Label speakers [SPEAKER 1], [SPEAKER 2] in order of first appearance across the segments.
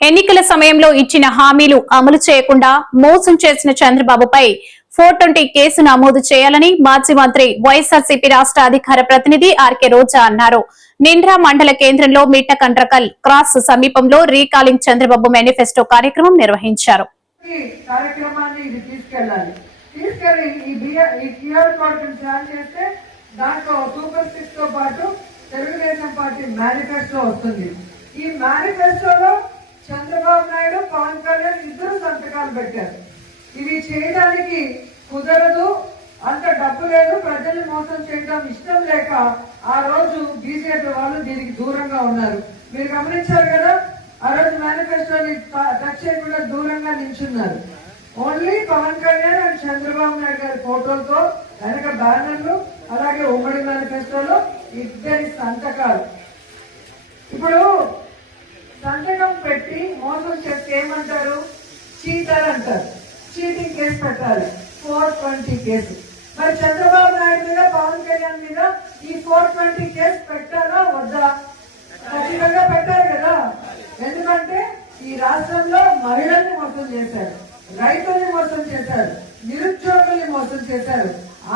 [SPEAKER 1] ఎన్నికల సమయంలో ఇచ్చిన హామీలు అమలు చేయకుండా మోసం చేసిన చంద్రబాబుపై ఫోర్ ట్వంటీ కేసు నమోదు చేయాలని మాజీ మంత్రి వైఎస్ఆర్సీపీ రాష్ట్ర అధికార ప్రతినిధి ఆర్కే రోజా అన్నారు. నిండ్రా మండల కేంద్రంలో మిట్ట కండ్రకల్ క్రాస్ సమీపంలో రీకాలింగ్ చంద్రబాబు మేనిఫెస్టో కార్యక్రమం నిర్వహించారు.
[SPEAKER 2] తెలుగుదేశం పార్టీ మేనిఫెస్టో వస్తుంది. ఈ మేనిఫెస్టోలో చంద్రబాబు నాయుడు పవన్ కళ్యాణ్ ఇద్దరు సంతకాలు పెట్టారు. ఇవి చేయడానికి కుదరదు అంత డబ్బు లేదు ప్రజల్ని మోసం చేయడం ఇష్టం లేక ఆ రోజు బీజేపీ వాళ్ళు దీనికి దూరంగా ఉన్నారు. మీరు గమనించారు కదా ఆ రోజు మేనిఫెస్టోని టచ్ చేయకుండా దూరంగా నించున్నారు ఓన్లీ పవన్ కళ్యాణ్ అండ్ చంద్రబాబు నాయుడు గారి ఫోటోలతో వెనక బ్యానర్లు అలాగే ఉమ్మడి మేనిఫెస్టోలో ఇద్దరి సంతకాలు. ఇప్పుడు సంతకం పెట్టి మోసం చేస్తే ఏమంటారు? చీటర్ అంటారు. చీటింగ్ కేసు పెట్టాలి. Four twenty case. మరి చంద్రబాబు నాయుడు మీద పవన్ కళ్యాణ్ మీద ఈ ఫోర్ ట్వంటీ కేసు పెట్టాలా వద్దా? ఖచ్చితంగా పెట్టారు కదా. ఎందుకంటే ఈ రాష్ట్రంలో మహిళల్ని మోసం చేశారు రైతుల్ని మోసం చేశారు నిరుద్యోగుల్ని మోసం చేశారు.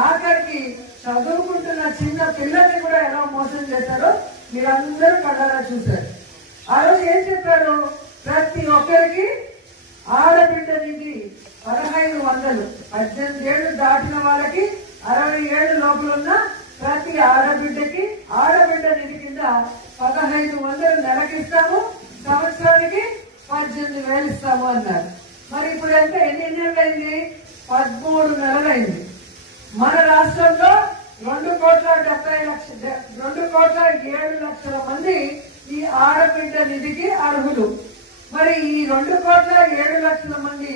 [SPEAKER 2] ఆఖరికి చదువుకుంటున్న చిన్న పిల్లల్ని కూడా ఎలా మోసం చేశారో మీరందరూ కళ్ళలా చూశారు. ఆ రోజు ఏం చెప్పారు? ప్రతి ఒక్కరికి ఆడబిడ్డ నిధి పదహైదు వందలు. పద్దెనిమిది ఏళ్ళు దాటిన వాళ్ళకి అరవై ఏళ్ళు లోపల ఉన్న ప్రతి ఆడబిడ్డకి ఆడబిడ్డ నిధి కింద పదహైదు వందలు నెలకిస్తాము. సంవత్సరానికి పద్దెనిమిది వేలు ఇస్తాము అన్నారు. మరి ఇప్పుడు ఎంత ఎన్ని నెలలైంది? పదమూడు నెలలైంది. మన రాష్ట్రంలో రెండు కోట్ల డెబ్బై లక్ష రెండు కోట్ల ఏడు లక్షల మంది ఈ ఆడబిడ్డ నిధికి అర్హులు. మరి ఈ రెండు కోట్ల ఏడు లక్షల మంది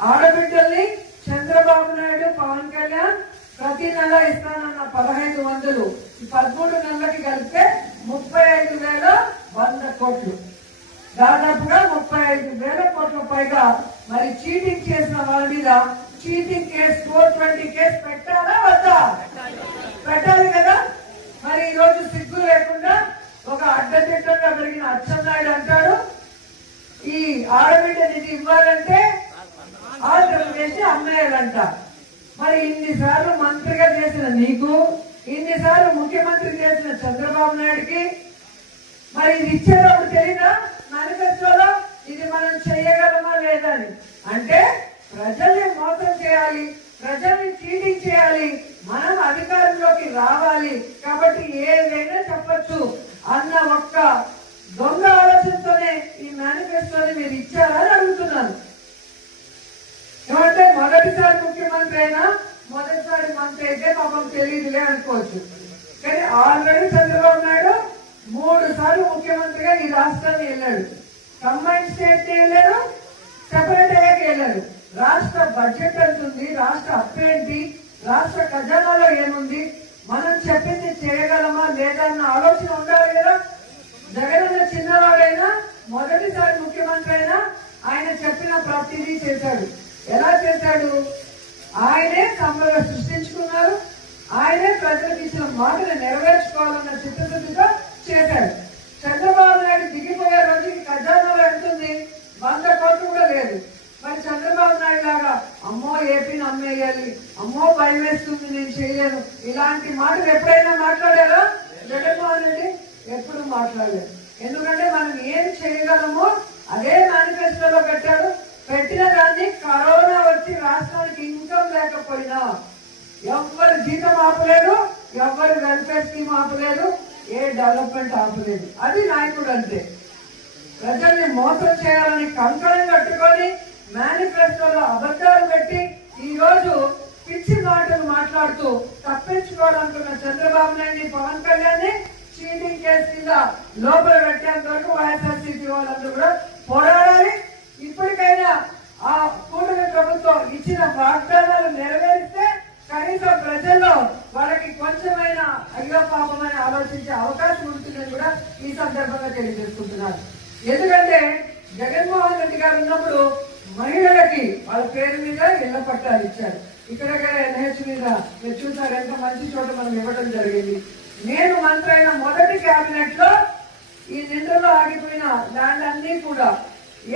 [SPEAKER 2] ఆడబిడ్డల్ని చంద్రబాబు నాయుడు పవన్ కళ్యాణ్ ప్రతి నెల ఇస్తానన్న పదహైదు వందలు. ఈ పదమూడు నెలలకి కలిపితే ముప్పై ఐదు వేల వంద కోట్లు. దాదాపుగా ముప్పై ఐదు వేల కోట్ల పైగా మరి చీటింగ్ చేసిన వాళ్ళ మీద cheating case four twenty case పెట్టాలా వద్దా? పెట్టాలి కదా. మరి ఈ రోజు సిగ్గు లేకుండా ఒక అడ్డదిడ్డంగా పెరిగిన అచ్చెన్నాయుడు అంటాడు ఈ ఆడబిడ్డ నిధి ఇవ్వాలంటే ఆర్డర్ చేసి అమ్మేయాలంట మరి ఇన్నిసార్లు మంత్రిగా చేసిన నీకు ఇన్నిసార్లు ముఖ్యమంత్రి చేసిన చంద్రబాబు నాయుడుకి మరి ఇది ఇచ్చేటప్పుడు తెలియదా మేనిఫెస్టోలో ఇది మనం చేయగలమా లేదా అని. అంటే ప్రజల్ని మోసం చేయాలి ప్రజల్ని చీటింగ్ చేయాలి మనం అధికారంలోకి రావాలి. కాబట్టి ఏదైనా చెప్పొచ్చు. అన్న ఒక్క దొంగ ఆలోచనతోనే ఈ మేనిఫెస్టోని మీరు ఇచ్చారా అని అడుగుతున్నాను ఏమంటే మొదటిసారి ముఖ్యమంత్రి అయినా మొదటిసారి మంత్రి అయితే పాపం తెలియదులే అనుకోవచ్చు కానీ ఆల్రెడీ చంద్రబాబు నాయుడు మూడు సార్లు ముఖ్యమంత్రిగా ఈ రాష్ట్రాన్ని వెళ్ళాడు. కంబైన్ స్టేట్ వెళ్ళాడు? సెపరేట్ అయ్యాక వెళ్ళాడు. రాష్ట్ర బడ్జెట్ ఎంత ఉంది? రాష్ట్ర అప్పు ఏంటి? రాష్ట్ర ఖజానాలో ఏముంది? మనం చెప్పింది చేయగలమా లేదా అన్న ఆలోచన ఉండాలి కదా. జగనన్న చిన్నవాడైనా మొదటిసారి ముఖ్యమంత్రి అయినా ఆయన చెప్పిన ప్రతిదీ చేశాడు. ఎలా చేశాడు? ఆయనే సంపద సృష్టించుకున్నారు. ఆయనే ప్రజలకు ఇచ్చిన మాటను నెరవేర్చుకోవాలన్న చిత్తశుద్ధితో చేశాడు చంద్రబాబు నాయుడు దిగిపోయే రోజుకి ఖజానాలో ఎంతుంది వంద కోట్లు కూడా లేదు మరి చంద్రబాబు నాయుడు లాగా అమ్మో నమ్మేయాలి. అమ్మో భయం వేస్తుంది నేను చేయలేను. ఇలాంటి మాటలు ఎప్పుడైనా మాట్లాడారా? జగన్మోహన్ రెడ్డి ఎప్పుడు మాట్లాడలేదు. ఎందుకంటే మనం ఏం చేయగలమో అదే మేనిఫెస్టోలో పెట్టాడు. పెట్టిన దాన్ని కరోనా వచ్చి రాష్ట్రానికి ఇన్కమ్ లేకపోయినా ఎవ్వరు జీతం ఆపలేదు ఎవ్వరు వెల్ఫేర్ స్కీమ్ ఆపలేదు ఏ డెవలప్మెంట్ ఆపలేదు. అది నాయకుడు అంతే ప్రజల్ని మోసం చేయాలని కంకణం కట్టుకొని మేనిఫెస్టోలో అబద్ధాలు పెట్టి ఈరోజు పిచ్చి మాటలు మాట్లాడుతూ తప్పించుకోవాలనుకున్న చంద్రబాబు నాయుడు పవన్ కళ్యాణ్ చీటింగ్ కేసు కింద లోపల పెట్టేంత వరకు వైఎస్ఆర్సీపీ వాళ్ళందరూ కూడా పోరాడాలి. ఇప్పటికైనా ఆ కూటమి ప్రభుత్వం ఇచ్చిన వాగ్దానాలు నెరవేరిస్తే కనీసం ప్రజల్లో వాళ్ళకి కొంచెమైన అయ్యో పాపమని ఆలోచించే అవకాశం ఉంటుందని కూడా ఈ సందర్భంగా తెలియజేసుకుంటున్నారు ఎందుకంటే జగన్మోహన్ రెడ్డి గారు ఉన్నప్పుడు మహిళలకి వాళ్ళ పేరు మీద ఇళ్ళ పట్టాలు ఇచ్చారు. ఇక్కడ ఎన్హెచ్ మీద మీరు చూసారు ఎంత మంచి చోట మనం ఇవ్వడం జరిగింది. నేను మంత్రి అయిన మొదటి క్యాబినెట్లో ఈ నిండులో ఆగిపోయిన ల్యాండ్ అన్ని కూడా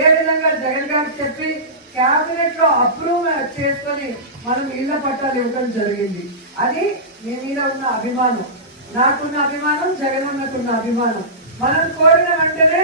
[SPEAKER 2] ఏ విధంగా జగన్ గారికి చెప్పి క్యాబినెట్లో అప్రూవ్ చేసుకొని మనం ఇళ్ళ పట్టాలు ఇవ్వడం జరిగింది. అది మీ మీద ఉన్న అభిమానం. నాకున్న అభిమానం జగన్ అన్నకున్న అభిమానం. మనం కోరిన వెంటనే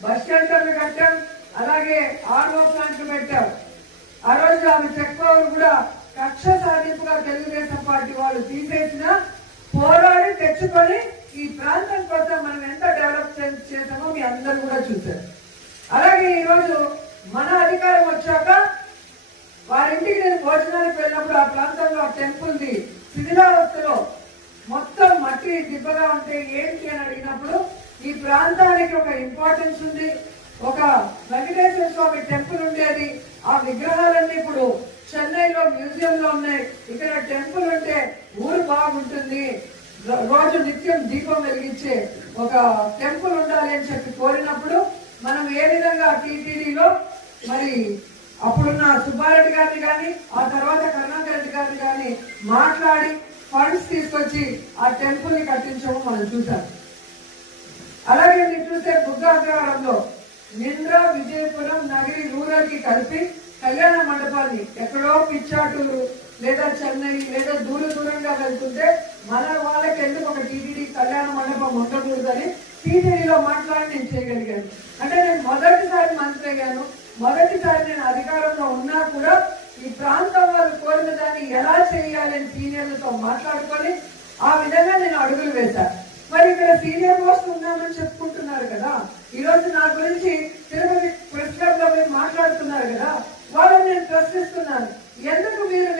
[SPEAKER 2] బస్ షెల్టర్లు కట్టాం అలాగే ఆర్ఓ ప్లాంట్లు పెట్టాం. ఆ రోజు ఆమె చెక్ కూడా కక్ష సాధింపుగా తెలుగుదేశం పార్టీ వాళ్ళు తీసేసిన పోరాడి తెచ్చుకొని ఈ ప్రాంతం కోసం మనం ఎంత డెవలప్ చేసామో మీ అందరూ కూడా చూశారు. అలాగే ఈరోజు మన అధికారం వచ్చాక వారింటికి నేను భోజనానికి వెళ్ళినప్పుడు ఆ ప్రాంతంలో ఆ టెంపుల్ది శిథిలావస్థలో మొత్తం మట్టి దిబ్బగా ఉంటే ఏంటి అని అడిగినప్పుడు ఈ ప్రాంతానికి ఒక ఇంపార్టెన్స్ ఉంది. ఒక వెంకటేశ్వర స్వామి టెంపుల్ ఉండేది. ఆ విగ్రహాలన్నీ ఇప్పుడు చెన్నైలో మ్యూజియం లో ఉన్నాయి. ఇక్కడ టెంపుల్ ఉంటే ఊరు బాగుంటుంది. రోజు నిత్యం దీపం వెలిగించే ఒక టెంపుల్ ఉండాలి అని చెప్పి కోరినప్పుడు మనం ఏ విధంగా టీటీడీలో మరి అప్పుడున్న సుబ్బారెడ్డి గారిని కానీ ఆ తర్వాత కరుణాకర్ రెడ్డి గారిని కానీ మాట్లాడి ఫండ్స్ తీసుకొచ్చి ఆ టెంపుల్ని కట్టించడం మనం చూసాం అలాగే మీరు చూస్తే బుద్ధ అగ్రహారంలో నింద్ర విజయపురం నగరి రూరల్కి కలిపి కళ్యాణ మండపాన్ని ఎక్కడో పిచ్చాటూరు లేదా చెన్నై లేదా దూర దూరంగా వెళ్తుంటే మన వాళ్ళకి ఎందుకు ఒక టీటీడీ కళ్యాణ మండపం ఉండకూడదని టీటీడీలో మాట్లాడి నేను చేయగలిగాను. అంటే నేను మొదటిసారి మంత్రి అయ్యాను మొదటిసారి నేను అధికారంలో ఉన్నా కూడా ఈ ప్రాంతం వాళ్ళు కోరిన దాన్ని ఎలా చేయాలని సీనియర్లతో మాట్లాడుకొని ఆ విధంగా నేను అడుగులు వేశాను. మరి ఇక్కడ సీనియర్ పోస్ట్ ఉన్నామని చెప్పుకుంటున్నారు కదా? ఈ రోజు నా గురించి తిరుపతి ప్రెస్ క్లబ్లో మీరు మాట్లాడుతున్నారు కదా? వాళ్ళని నేను ప్రశ్నిస్తున్నాను. ఎందుకు మీరు